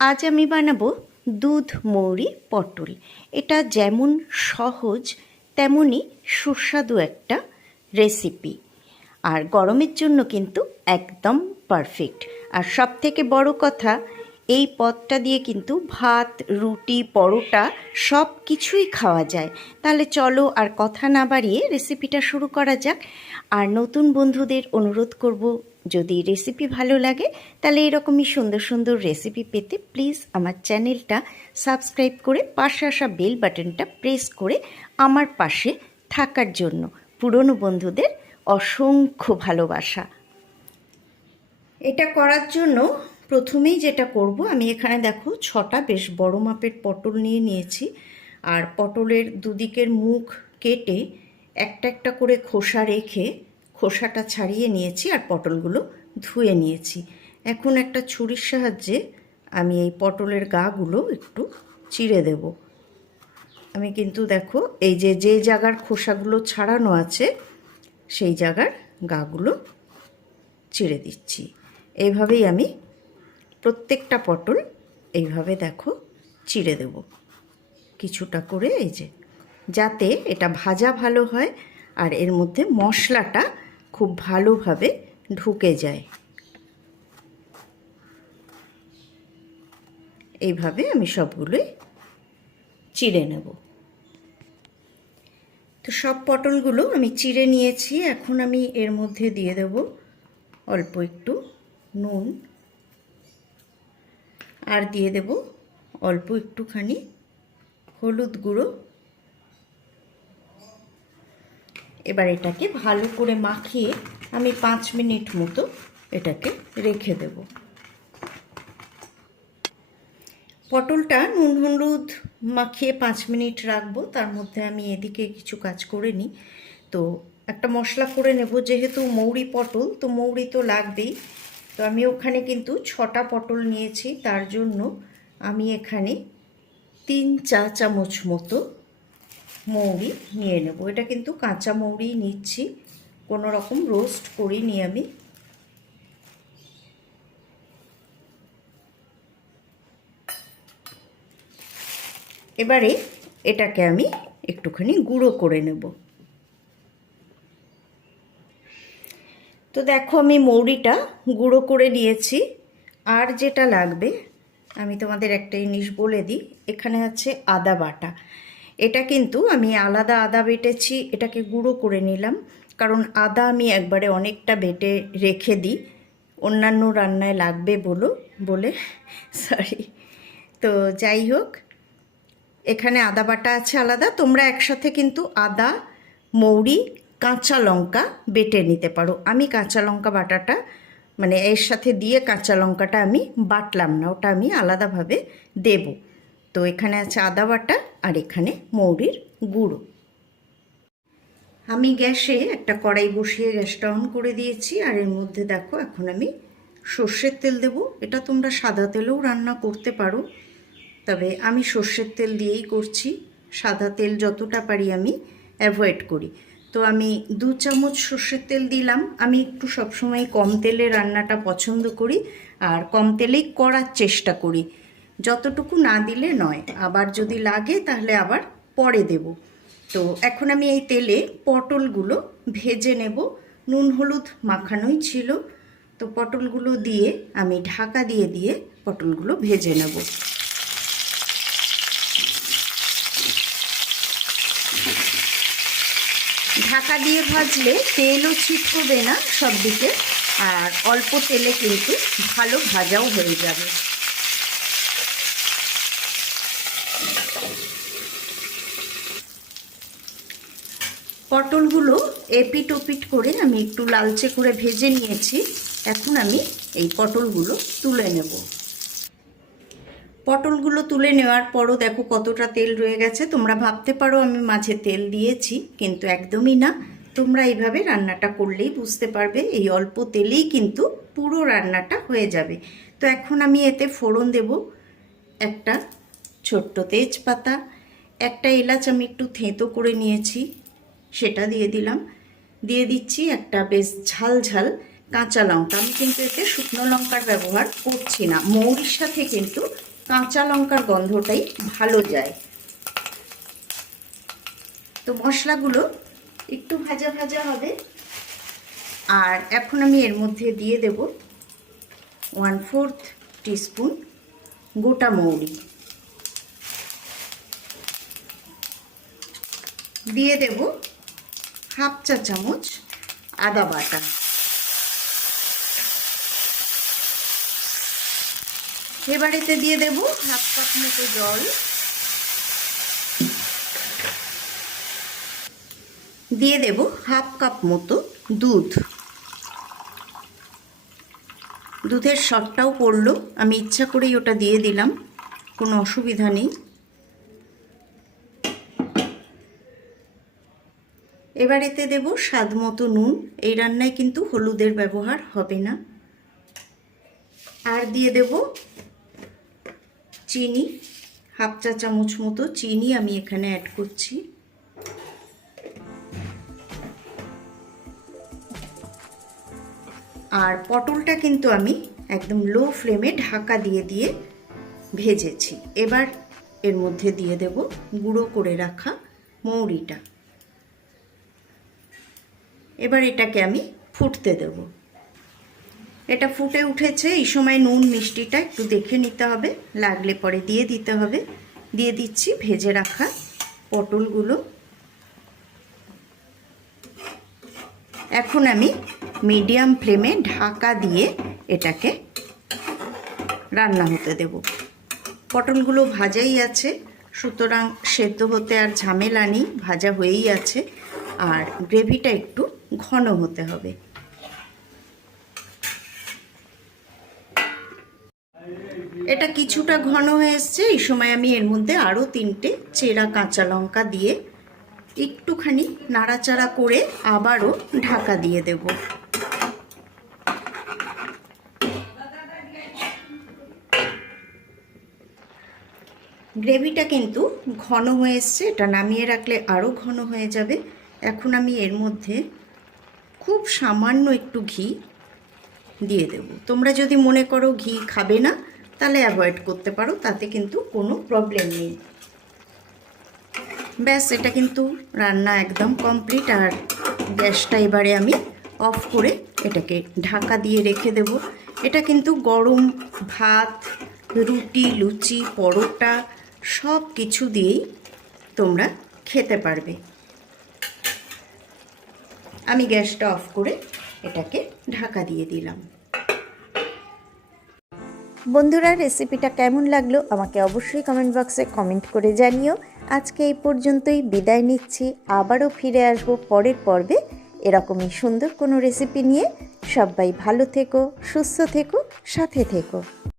আজ আমি বানাবো দুধ, মৌরি, পটল। এটা যেমন সহজ, তেমনই সুস্বাদু একটা রেসিপি আর গরমের জন্য কিন্তু একদম পারফেক্ট আর সব থেকে বড় কথা, এই পদটা দিয়ে কিন্তু ভাত, রুটি, পরোটা সব কিছুই খাওয়া যায়। তাহলে চলো আর কথা না বাড়িয়ে রেসিপিটা শুরু করা যাক। আর নতুন বন্ধুদের অনুরোধ করব যদি রেসিপি ভালো লাগে, তাহলে এরকমই সুন্দর সুন্দর রেসিপি পেতে প্লিজ আমার চ্যানেলটা সাবস্ক্রাইব করে পাশে আসা বেল বাটনটা প্রেস করে আমার পাশে থাকার জন্য পুরনো বন্ধুদের অসংখ্য ভালোবাসা। এটা করার জন্য প্রথমেই যেটা করব, আমি এখানে দেখো ছটা বেশ বড় মাপের পটল নিয়ে নিয়েছি। আর পটলের দুদিকের মুখ কেটে একটা একটা করে খোসা রেখে খোসাটা ছাড়িয়ে নিয়েছি আর পটলগুলো ধুয়ে নিয়েছি। এখন একটা ছুরির সাহায্যে আমি এই পটলের গাগুলো একটু চিড়ে দেব। আমি কিন্তু দেখো, এই যে যে জায়গার খোসাগুলো ছাড়ানো আছে, সেই জায়গার গাগুলো চিড়ে দিচ্ছি। এইভাবেই আমি প্রত্যেকটা পটল এইভাবে দেখো চিড়ে দেব। কিছুটা করে এই যে, যাতে এটা ভাজা ভালো হয় আর এর মধ্যে মশলাটা খুব ভালোভাবে ঢুকে যায়। এইভাবে আমি সবগুলোই চিড়ে নেব। তো সব পটলগুলো আমি চিড়ে নিয়েছি। এখন আমি এর মধ্যে দিয়ে দেব অল্প একটু নুন। আর দিয়ে দেব অল্প একটুখানি হলুদ গুঁড়ো। এবার এটাকে ভালো করে মাখিয়ে আমি পাঁচ মিনিট মতো এটাকে রেখে দেব। পটলটা নুন, হলুদ মাখিয়ে পাঁচ মিনিট রাখব। তার মধ্যে আমি এদিকে কিছু কাজ করে নিই। তো একটা মশলা করে নেব, যেহেতু মৌরি পটল, তো মৌরি তো লাগবেই। তো আমি ওখানে কিন্তু ছটা পটল নিয়েছি। তার জন্য আমি এখানে তিন চা চামচ মতো মৌরি নিয়ে নেব। এটা কিন্তু কাঁচা মৌরি নিচ্ছি। কোনো রকম রোস্ট করিনি আমি। এবারে এটাকে আমি একটুখানি গুঁড়ো করে নেব। তো দেখো আমি মৌরিটা গুঁড়ো করে নিয়েছি। আর যেটা লাগবে, আমি তোমাদের একটা জিনিস বলে দিই। এখানে আছে আদা বাটা। এটা কিন্তু আমি আলাদা আদা বেটেছি, এটাকে গুঁড়ো করে নিলাম। কারণ আদা আমি একবারে অনেকটা বেটে রেখে দিই। অন্যান্য রান্নায় লাগবে বলো, বলে সরি তো যাই হোক, এখানে আদা বাটা আছে আলাদা। তোমরা একসাথে কিন্তু আদা, মৌরি, কাঁচা লঙ্কা বেটে নিতে পারো। আমি কাঁচা লঙ্কা বাটাটা মানে এর সাথে দিয়ে কাঁচা লঙ্কাটা আমি বাটলাম না, ওটা আমি আলাদাভাবে দেব। তো এখানে আছে আদা বাটা আর এখানে মৌরির গুঁড়ো। আমি গ্যাসে একটা কড়াই বসিয়ে গ্যাসটা অন করে দিয়েছি আর এর মধ্যে দেখো এখন আমি সর্ষের তেল দেব। এটা তোমরা সাদা তেলেও রান্না করতে পারো, তবে আমি সর্ষের তেল দিয়েই করছি। সাদা তেল যতটা পারি আমি অ্যাভয়েড করি। তো আমি দু চামচ সর্ষের তেল দিলাম। আমি একটু সবসময় কম তেলে রান্নাটা পছন্দ করি আর কম তেলেই করার চেষ্টা করি। যতটুকু না দিলে নয়। আবার যদি লাগে, তাহলে আবার পরে দেব। তো এখন আমি এই তেলে পটলগুলো ভেজে নেব। নুন, হলুদ মাখানোই ছিল। তো পটলগুলো দিয়ে আমি ঢাকা দিয়ে দিয়ে পটলগুলো ভেজে নেব। ঢাকা দিয়ে ভাজলে তেলও ছিটকবে না সব দিকে আর অল্প তেলে কিন্তু ভালো ভাজাও হয়ে যাবে। পটলগুলো এপিট ওপিট করে আমি একটু লালচে করে ভেজে নিয়েছি। এখন আমি এই পটলগুলো তুলে নেব। পটলগুলো তুলে নেওয়ার পরও দেখো কতটা তেল রয়ে গেছে। তোমরা ভাবতে পারো আমি মাঝে তেল দিয়েছি, কিন্তু একদমই না। তোমরা এইভাবে রান্নাটা করলেই বুঝতে পারবে, এই অল্প তেলেই কিন্তু পুরো রান্নাটা হয়ে যাবে। তো এখন আমি এতে ফোড়ন দেব, একটা ছোট্ট তেজপাতা, একটা এলাচ আমি একটু থেঁতো করে নিয়েছি। সেটা দিয়ে দিলাম। দিয়ে দিচ্ছি একটা বেশ ঝাল ঝাল কাঁচা লঙ্কা। আমি কিন্তু এতে শুকনো লঙ্কার ব্যবহার করছি না। মৌরির সাথে কিন্তু কাঁচা লঙ্কার গন্ধটাই ভালো যায়। তো মশলাগুলো একটু ভাজা ভাজা হবে। আর এখন আমি এর মধ্যে দিয়ে দেব ওয়ান ফোর্থ টিস্পুন গোটা মৌরি। দিয়ে দেব হাফ চা চামচ আদা বাটা। এবারেতে দিয়ে দেব হাফ কাপ মতো জল। দিয়ে দেব হাফ কাপ মতো দুধ। দুধের শটটাও পড়ল, আমি ইচ্ছা করেই ওটা দিয়ে দিলাম, কোনো অসুবিধা নেই। এবার এতে দেব স্বাদ মতো নুন। এই রান্নায় কিন্তু হলুদের ব্যবহার হবে না। আর দিয়ে দেব চিনি। হাফ চা চামচ মতো চিনি আমি এখানে অ্যাড করছি। আর পটলটা কিন্তু আমি একদম লো ফ্লেমে ঢাকা দিয়ে দিয়ে ভেজেছি। এবার এর মধ্যে দিয়ে দেব গুঁড়ো করে রাখা মৌরিটা। এবার এটাকে আমি ফুটতে দেব। এটা ফুটে উঠেছে, এই সময় নুন মিষ্টিটা একটু দেখে নিতে হবে, লাগলে পরে দিয়ে দিতে হবে। দিয়ে দিচ্ছি ভেজে রাখা পটলগুলো। এখন আমি মিডিয়াম ফ্লেমে ঢাকা দিয়ে এটাকে রান্না হতে দেব। পটলগুলো ভাজাই আছে, সুতরাং সেদ্ধ হতে আর ঝামেলা নেই, ভাজা হয়েই আছে। আর গ্রেভিটা একটু ঘন হতে হবে। এটা কিছুটা ঘন হয়ে এসছে। এই সময় আমি এর মধ্যে আরও তিনটে চেরা কাঁচা লঙ্কা দিয়ে একটুখানি নাড়াচাড়া করে আবারও ঢাকা দিয়ে দেব। গ্রেভিটা কিন্তু ঘন হয়ে এসছে। এটা নামিয়ে রাখলে আরও ঘন হয়ে যাবে। এখন আমি এর মধ্যে খুব সামান্য একটু ঘি দিয়ে দেব। তোমরা যদি মনে করো ঘি খাবে না, তাহলে অ্যাভয়েড করতে পারো, তাতে কিন্তু কোনো প্রবলেম নেই। ব্যাস, এটা কিন্তু রান্না একদম কমপ্লিট আর গ্যাসটা এবারে আমি অফ করে এটাকে ঢাকা দিয়ে রেখে দেব। এটা কিন্তু গরম ভাত, রুটি, লুচি, পরোটা সব কিছু দিয়েই তোমরা খেতে পারবে। আমি গ্যাসটা অফ করে এটাকে ঢাকা দিয়ে দিলাম। বন্ধুরা রেসিপিটা কেমন লাগল আমাকে অবশ্যই কমেন্ট বক্সে কমেন্ট করে জানিও। আজকে এই পর্যন্তই, বিদায় নিচ্ছি, আবারও ফিরে আসব পরের পর্বে এরকমই সুন্দর কোনো রেসিপি নিয়ে। সবাই ভালো থেকো, সুস্থ থেকো, সাথে থেকো।